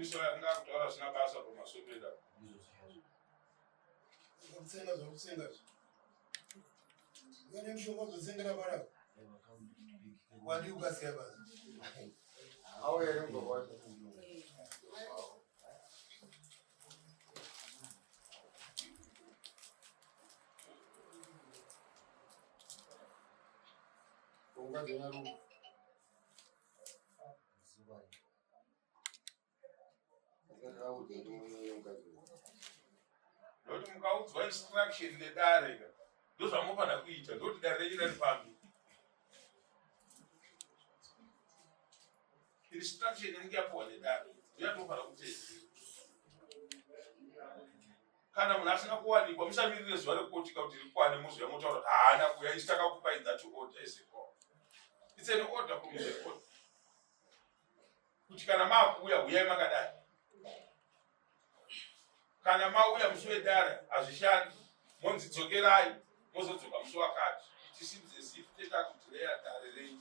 mapuriso yanga kutaura sina basa pamasopeda Kusenga zokusenga ngane mshongo zosengera bara wadi ukasiya basi awe yere ngoba unga dinaru Ndoti mukaudzwa instruction nedare ndozvamunofanira kuita ndoti dare renyina ripambi instruction inenge yapuwa nedare yatofanira kuteedzera kana munhu asina kuwanikwa musamirire zuva rekukotika kuti rikwane muzuva motaura kuti haana kuya isi takakupai that order is a call. It's an order from the court kuti kana maakuuya huyai makadai kana mauya musi wedare hazvishandi monzi dzokerai mozodzoka musi wakati tisibzesifiteta kuti reya dare rei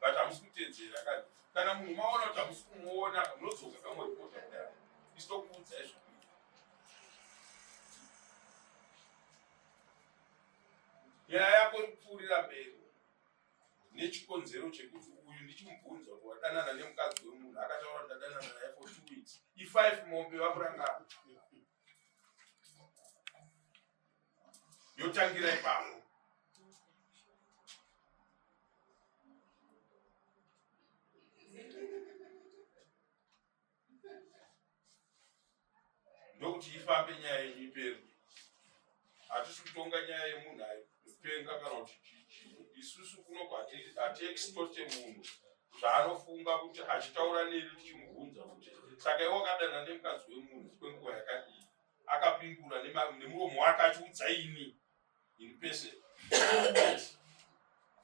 but hamusi kuteedzera kati kana munhu maona kuti hamusi kumuona munodzoka kamwe ripota kudare isitokuudzai zvekuita nyaya yako irikupfuurira mberi nechikonzero chekuti uyu ndichimubvunza kuti wadanana nemukadzi wemunhu akataura kuti ndadanana naye for 2 weeks i5 mombe vakurangana yotangira ipapo ndokuti ifambe nyaya yenyu iperi hatisi kutonga nyaya yemunhu aipenga kana kuti isusu kunoko hatiextote munhu zvaanofunga kuti achitaura neri tichimubvunza kuti saka iwe wakadana nemukadzi wemunhu kwenguva yakadii akapingura nemuromo wake achiudzaini in person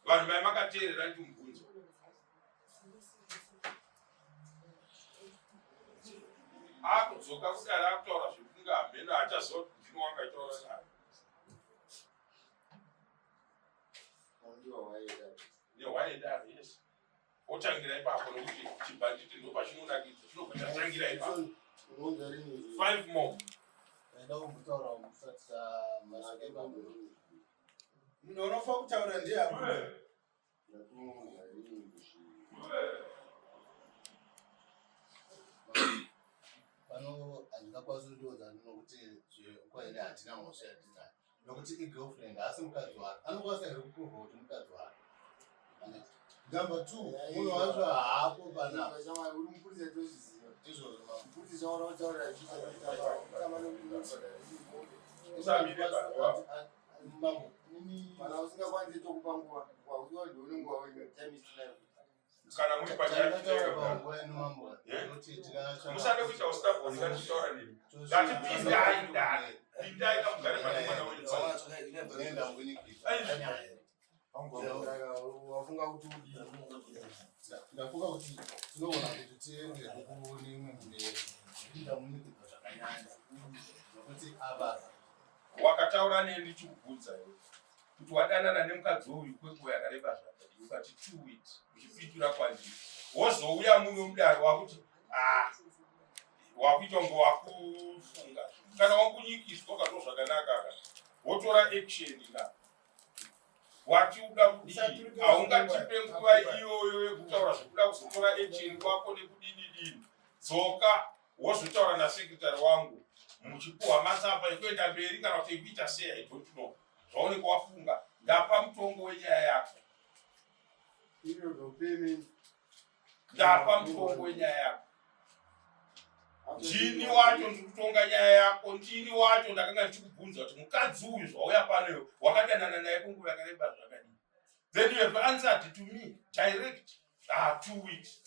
vanhu mai makateerera ndichimubvunza akudzoka kudara akutaura zvekunga hameno achaziva kuti ndino wangaitaura naye newaedaro yes otangira ipapo nokuti chibhanditi ndopachinonakidza chinobva chatangira ipapo 5 more munhu unofa kutaura ndiye pano handingakwanisi kutiudza nokuti kwaine hatina mhosva yatinayo nokuti igirlfriend haasi mukadzi wake anokwanisa here kupruvha kuti mukadzi wake number 2 munhu wacho haapo panapa uri mupurisa tozviziva izvozvo mupurisa warautaura kana usingakwanisi tokupa nguva wauziva ndione nguva wetimistinayo kana muri musade kuita usitafonga tichitaura nemi ngati pindai ndani pindai kamugare pane mwana wenyu wafunga kuti ndafunga kuti tinoona kuti tiende kune imwe mberi ndamunikidza zvakanyanya nokuti ava wakataura neni ndichikubvunza kuti wadanana nemukadzi uyu kwenguva yakareba zvakadii ukati 2 weeks uchipindura kwandiri wozouya muno mudare wakuti wakuita ngo wakufunga kana wakunyikiswa kato zvakanaka wotora action na wati uda kudii haungatipe nguva iyoyo yekutaura zvekuda kuzotora action kwako nekudini dzoka wozotaura nasekretari wangu muchipuhwa matsapa ekuenda mberi kana kuti ekuita sei I don't know zvaoneka wafunga ndapa mutongo wenyaya yako ndapa mutongo wenyaya yako ndini wacho ndikutonga nyaya yako ndini wacho ndakanga ndichikubvunza kuti mukadzi uyu zvauya panoyo wakadanana naye kunguva yakareba zvakadii then you have answered to me direct 2 weeks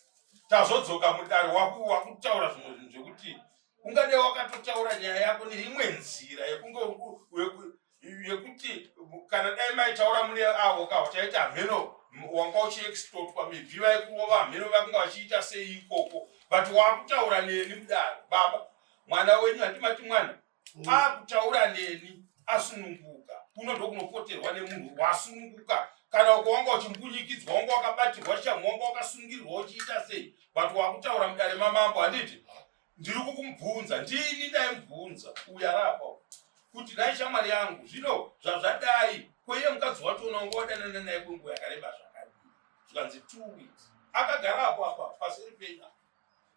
tazodzoka mudare wakutaura zvimwe zvinhu zvekuti ungade wakatotaura nyaya yako neimwe nzira yekuti kana dai maitaura mune avo kavo chaita hameno wanga uchiextotwa mibvi vaikurova hameno vakanga vachiita sei ikoko but wakutaura neni mudare baba mwana wenyu handimati mwana akutaura neni asununguka kuno ndokunopoterwa nemunhu wasununguka kana ukawanga uchimbunyikidzwa wanga wakabatirwa shamhu wanga wakasungirwa uchiita sei but wakutaura mudare mamambo handiti ndiri kukumbvunza ndini ndaimubvunza uyarapa kuti nai shamwari yangu zvino zvazvadai kweiye mukadzi wacho unongodanana naye kwenguva yakareba zvakadii zvikanzi 2 weeks akagarapo apa paseri penyu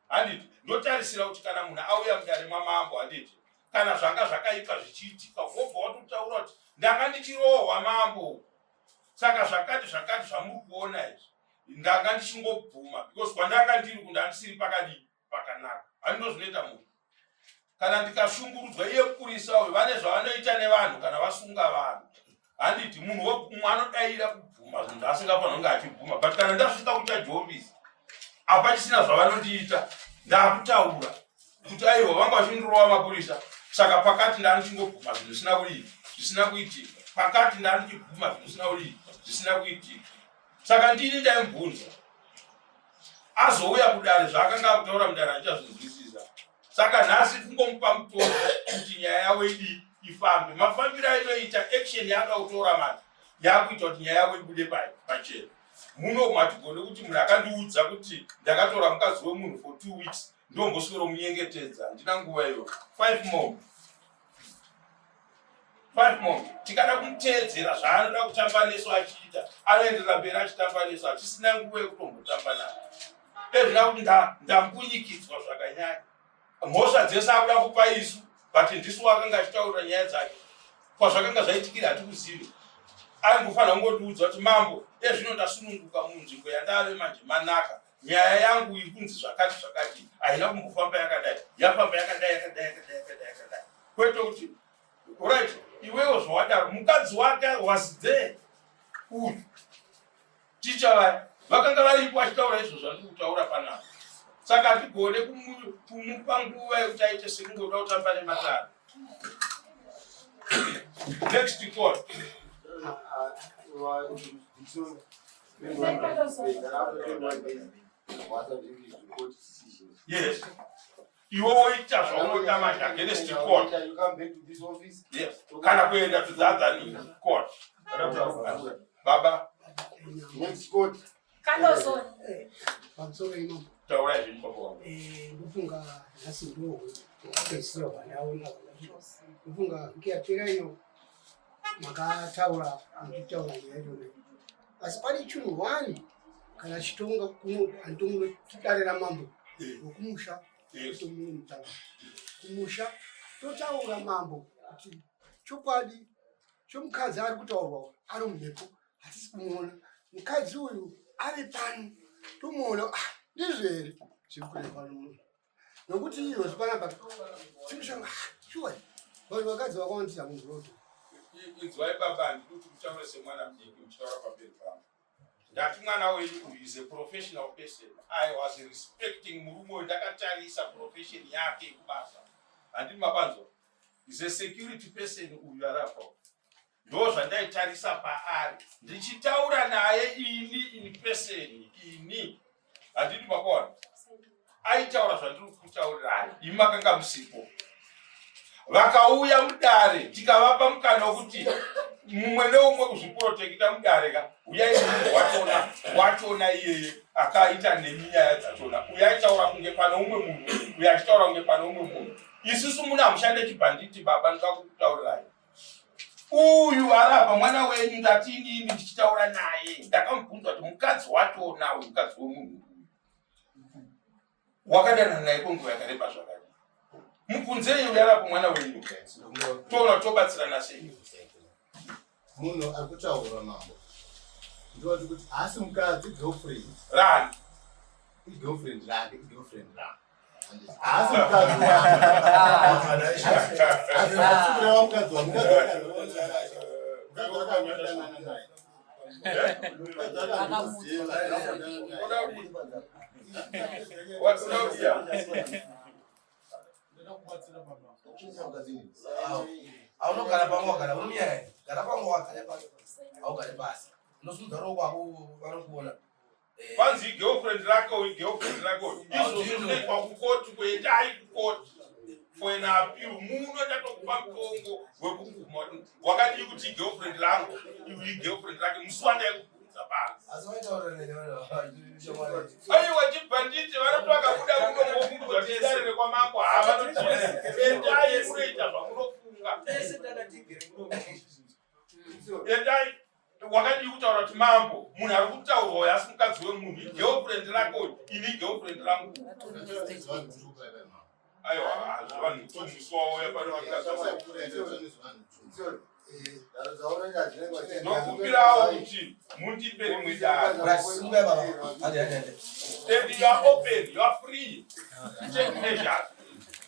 handiti ndotarisira kuti kana munhu auya mudare mwamambo handiti kana zvanga zvakaipa zvichiitika wobva watotaura kuti ndanga ndichirohwa mambo saka zvakati zvamuri kuona izvi ndanga ndichingobvuma because kwandanga ndiri kundandisiri pakadii pakanaka handino zvinoita munhu kana ndikashungurudzwa iye mupurisawe vane zvavanoita nevanhu kana vasunga vanhu handiti munhu wekumwe anodayira kubvuma munhu asingafanira kunge achibvuma but kana ndasvika kuita jobisi hapachisina zvavanondiita ndakutaura kuti aiwa vanga vachindirowa mapurisa saka pakati ndanichingobvuma zvinhu zvisina kuitika pakati ndanichibvuma zvisina kuitika saka ndini ndaimubvunza azouya kudare zvaakanga akutaura mudare achichazvinzwisisa saka nhasi kungomupa mutombo kuti nyaya yavo ifambe mafambiro ainoita action yaakautora mani yakuita kuti nyaya yavo ibude pachena muno matigone kuti munhu akandiudza kuti ndakatora mukadzi wemunhu for 2 weeks ndomboswero munyengetedza handina nguva iyo 5 more tikada kumuteedzera zvaanoda kutamba nesu achiita anoenderera mberi achitamba nesu achisina nguva yekutombotamba naye ezvina kuti ndamukunyikidzwa zvakanyanya mhosva dzese akuda kupa isu but ndisu wakanga achitaurira nyaya dzake kwazvakanga zvaitikira hatikuzivi aingofanira kungotiudza kuti mambo ezvino ndasununguka munzvimbo yandave manje manaka nyaya yangu iri kunzi zvakati haina kumbofamba yakadai yafamba yakadai kwete kuti right iwewo zvawadaro mukadzi wake was there uyu ticha vaya vakanga varipo achitaura izvo zvandiri kutaura panapa saka hatigone kumupa nguva yekuti aite sekungoda kutamba nematare next call yes iwe woita zvaunota manje against court yes kana kuenda to the other court baba next court Kadoso. pamusoro ino taura izvi baba kufunga nhasi ndo kupedzisira vandaona kufunga ngiyapera ino makataura muchitaura nyaya ichona asi pane chinhu 1 kana chitonga antongo tidarira mambo wekumusha tomuno mutaura kumusha totaura mambo kuti chokwadi chomukadzi ari kutaurwa ari mumhepo hatisi kumuona mukadzi uyu ari pano tomuona ndizvere zviri kure pano muno nokuti iyo zvipanapa tinoshanga shuwa vanhu vakadzi vakawandisa munhuroto inzwai baba ndikuti kutaura semwana mudiki muchitaura pamberi pangu ndati mwana wenyu is a professional person I was respecting murume uyu ndakatarisa profession yake kubasa handini mapanzwa is a security person uyu arapo ndo zvandaitarisa paari ndichitaura naye ini in person ini handini makona aitaura zvandiri kutaurirai imi makanga musipo vakauya mudare tikavapa mukana wekuti mumwe neumwe kuzviprotekita mudare ka uyai wachona iyeye akaita neminyaya dzachona uyaitaura kunge pano umwe munhu uye achitaura kunge pano umwe munhu isusu muna hamushande chibhanditi baba ndikakutaurirai uyu arapa mwana wenyu ndati inini ndichitaura naye ndakamubvunza kuti mukadzi wachona uyu mukadzi wemunhu wakadanana naye kwenguva yakareba zvakadii mubvunzei uyarapo mwana wenyu toona tobatsirana sei munhu ari kutaura mambo ndoti kuti haasi mukadzi girlfriend rani igirlfriend rake igirlfriend rake haasi mukadzi waasikurewa mukadzi wamukadzi naye aunogara pangu wagara munyaya gara pangu wagara augare pasi unosundaro kwako vanokuona kwanzi girlfriend rako izvo zvinoitwa kukoti kuendai kukoti for an appeal muno ndatokupa mutongo wekuguma wakadii kuti girlfriend rangu iwe girlfriend rake musiwandai kubvunza pasi aiwa chibhanditi vanoti vakabuda muno mokuudza tidarire kwamambo mambo munhu ari kutaurwa uyo asi mukadzi wemunhu igirlfriend rako ini girlfriend rangu aiwa vanhu kumuswawo nokupirawo kuti mundipe rimwe dare Brasimuka baba. Ade. and you are open, you are free to take measures.